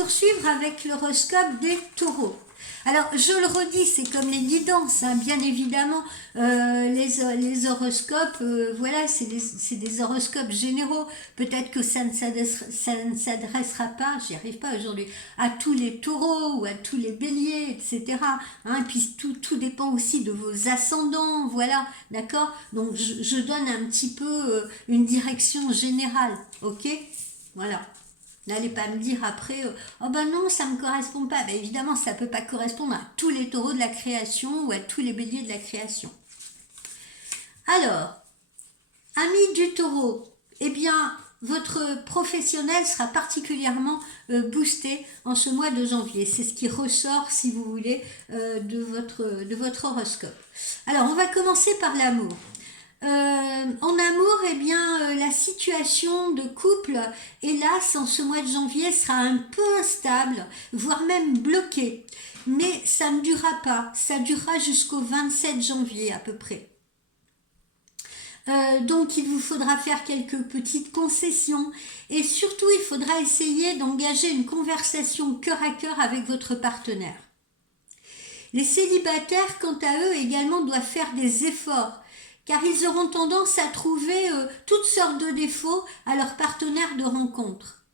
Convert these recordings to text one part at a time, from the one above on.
poursuivre avec l'horoscope des taureaux. Alors, je le redis, c'est comme les guidances, hein, bien évidemment, les horoscopes, voilà, c'est des horoscopes généraux. Peut-être que ça ne s'adressera pas, j'y arrive pas aujourd'hui, à tous les taureaux ou à tous les béliers, etc. Hein, et puis tout dépend aussi de vos ascendants, voilà, d'accord. Donc, je donne un petit peu une direction générale, ok. Voilà. N'allez pas me dire après, oh ben non, ça ne me correspond pas. Ben évidemment, ça ne peut pas correspondre à tous les taureaux de la création ou à tous les béliers de la création. Alors, amis du taureau, eh bien, votre professionnel sera particulièrement boosté en ce mois de janvier. C'est ce qui ressort, si vous voulez, de votre horoscope. Alors, on va commencer par l'amour. En amour, eh bien, la situation de couple, hélas, en ce mois de janvier, sera un peu instable, voire même bloquée. Mais ça ne durera pas, ça durera jusqu'au 27 janvier à peu près. Donc il vous faudra faire quelques petites concessions et surtout il faudra essayer d'engager une conversation cœur à cœur avec votre partenaire. Les célibataires, quant à eux, également doivent faire des efforts car ils auront tendance à trouver toutes sortes de défauts à leur partenaire de rencontre.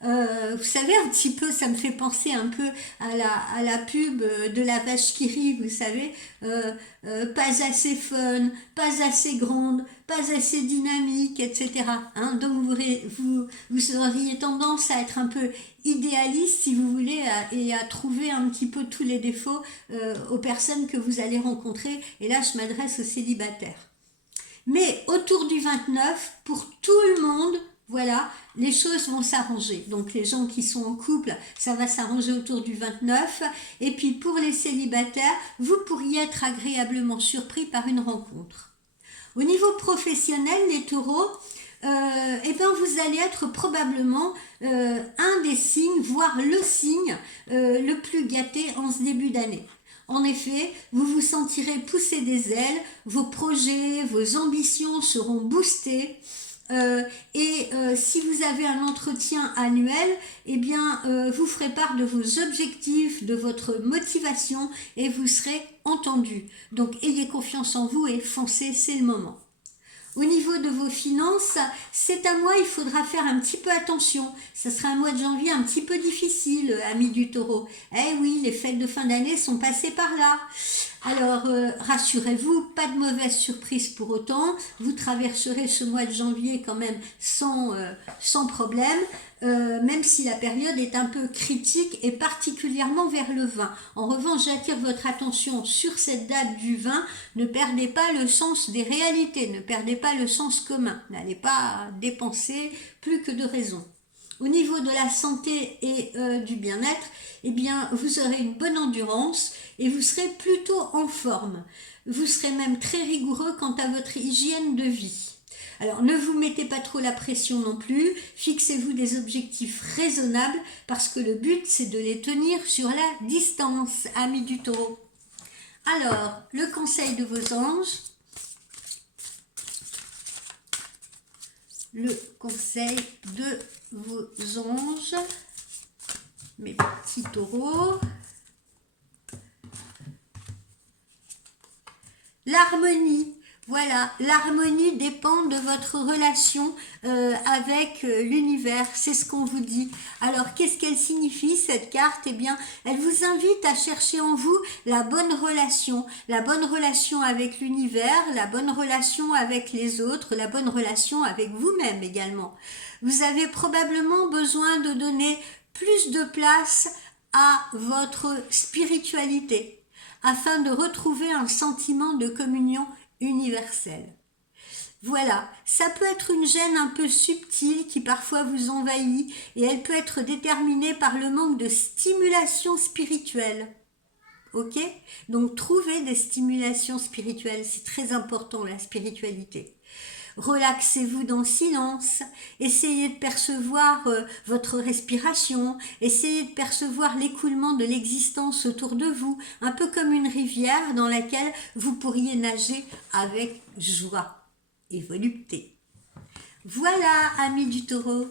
Vous savez, un petit peu, ça me fait penser un peu à la pub de la vache qui rit, vous savez, pas assez fun, pas assez grande, pas assez dynamique, etc. Hein, donc vous auriez tendance à être un peu idéaliste, si vous voulez, et à trouver un petit peu tous les défauts aux personnes que vous allez rencontrer. Et là, je m'adresse aux célibataires. Mais autour du 29, pour tout le monde, voilà, les choses vont s'arranger. Donc les gens qui sont en couple, ça va s'arranger autour du 29. Et puis pour les célibataires, vous pourriez être agréablement surpris par une rencontre. Au niveau professionnel, les taureaux, eh ben vous allez être probablement un des signes, voire le signe le plus gâté en ce début d'année. En effet, vous vous sentirez pousser des ailes, vos projets, vos ambitions seront boostés. Si vous avez un entretien annuel, eh bien, vous ferez part de vos objectifs, de votre motivation et vous serez entendu. Donc, ayez confiance en vous et foncez, c'est le moment. Au niveau de vos finances, c'est un mois, il faudra faire un petit peu attention. Ça sera un mois de janvier un petit peu difficile, amis du taureau. Eh oui, les fêtes de fin d'année sont passées par là. Alors, rassurez-vous, pas de mauvaise surprise pour autant. Vous traverserez ce mois de janvier quand même sans problème, même si la période est un peu critique et particulièrement vers le 20. En revanche, j'attire votre attention sur cette date du 20. Ne perdez pas le sens des réalités, ne perdez pas le sens commun. N'allez pas dépenser plus que de raison. Au niveau de la santé et du bien-être, eh bien, vous aurez une bonne endurance et vous serez plutôt en forme. Vous serez même très rigoureux quant à votre hygiène de vie. Alors, ne vous mettez pas trop la pression non plus. Fixez-vous des objectifs raisonnables parce que le but, c'est de les tenir sur la distance, amis du taureau. Alors, le conseil de vos anges. Le conseil de vos anges, mes petits taureaux. L'harmonie. Voilà, l'harmonie dépend de votre relation avec l'univers, c'est ce qu'on vous dit. Alors, qu'est-ce qu'elle signifie cette carte? Eh bien, elle vous invite à chercher en vous la bonne relation avec l'univers, la bonne relation avec les autres, la bonne relation avec vous-même également. Vous avez probablement besoin de donner plus de place à votre spiritualité afin de retrouver un sentiment de communion universelle. Voilà, ça peut être une gêne un peu subtile qui parfois vous envahit et elle peut être déterminée par le manque de stimulation spirituelle. Ok? Donc trouvez des stimulations spirituelles, c'est très important la spiritualité. Relaxez-vous dans le silence, essayez de percevoir votre respiration, essayez de percevoir l'écoulement de l'existence autour de vous, un peu comme une rivière dans laquelle vous pourriez nager avec joie et volupté. Voilà, amis du taureau.